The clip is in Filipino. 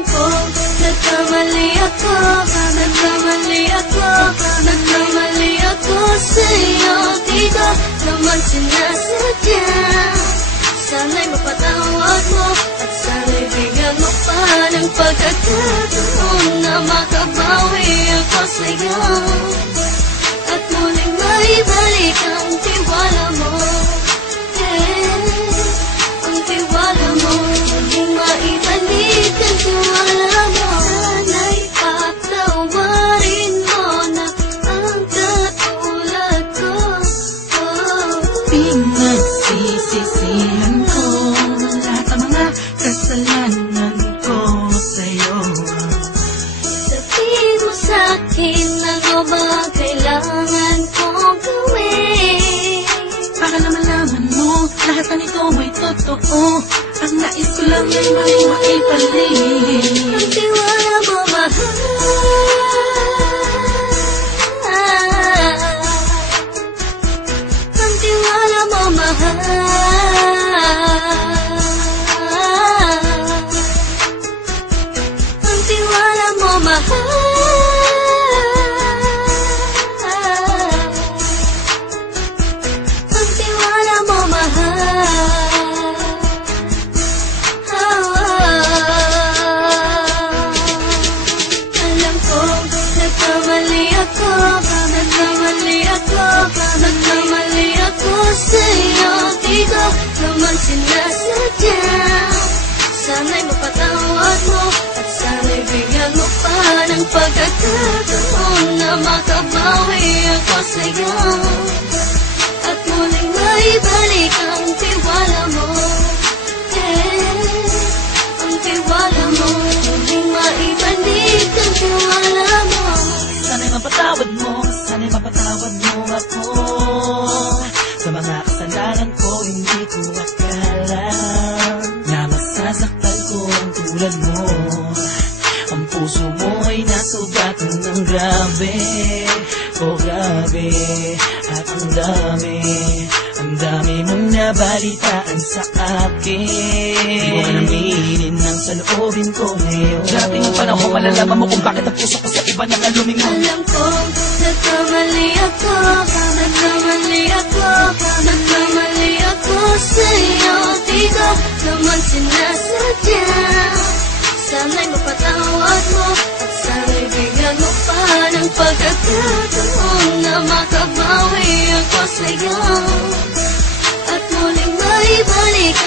Alam ko, nagkamali ako, nagkamali ako, nagkamali ako sa'yo. Di ko naman sinasadya. Sana'y mapatawad mo at sana'y bigyan mo pa ng pagkakataon na makabawi ako sa'yo at muling maibalik ang tiwala mo. Ang tiwala mo, muling maibalik ang tiwala mo. Sana'y patawarin mo na ang katulad ko. Pinagsisisihan ko lahat ng mga kasalanan ko sa'yo. Sabihin mo sa'kin ano ba kailangan kong gawin Para naman malaman mo lahat na nito ay totoo. Ang nais ko lang ay maibalik ang tiwala mo, mahal. Ang tiwala mo, mahal. Ang tiwala mo, mahal. Ang tiwala mo, mahal. Alam ko, nagkamali ako, nagkamali ako, nagkamali ako sa'yo. Di ko naman sinasadya. Sana'y mapatawad mo at sana'y bigyan mo pa ng pagkakataon na makabawi ako sa'yo at muling maibalik ang tiwala mo. Ang tiwala mo, muling maibalik ang tiwala mo. Sana'y mapatawad mo, sana'y mapatawad mo ako sa mga kasalanan ko. Hindi ko akala na masasaktan ko ang tulad mo. Ang puso mo ay nasugatan ng grabe, oh grabe. At ang dami mong nabalitaan sa akin. Di mo alaminin ang saloobin ko ngayon. Darating ang panahon, malalaman mo kung bakit ang puso ko sa iba nang lumingon. Alam ko, nagkamali ako, nagkamali ako, nagkamali ako sa'yo. Di ko naman sinasadya. Sana'y mapatawad mo at sana'y bigyan mo pa ng pagkakataon na makabawi ako sa'yo at muling maibalik